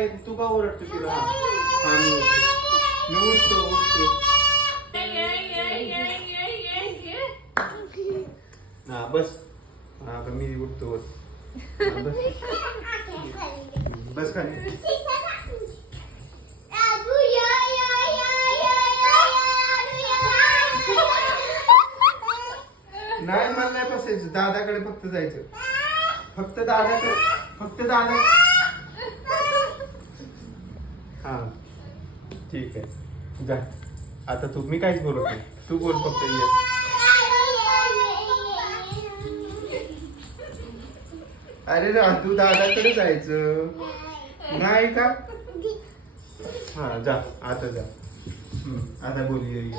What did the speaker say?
काय तू का ओरडतो तिला? हा मी उठतो. हा बस. हा मी उठतो. बस खाली. नाही मला नाही बसायचं. दादाकडे फक्त जायचं. फक्त दादा. हा ठीक आहे जा. आता तू मी काहीच बोलत नाही. तू बोल फक्त ये. अरे ना तू दादाकडे जायचं नाही का? हा जा आता जा. आता बोल ये.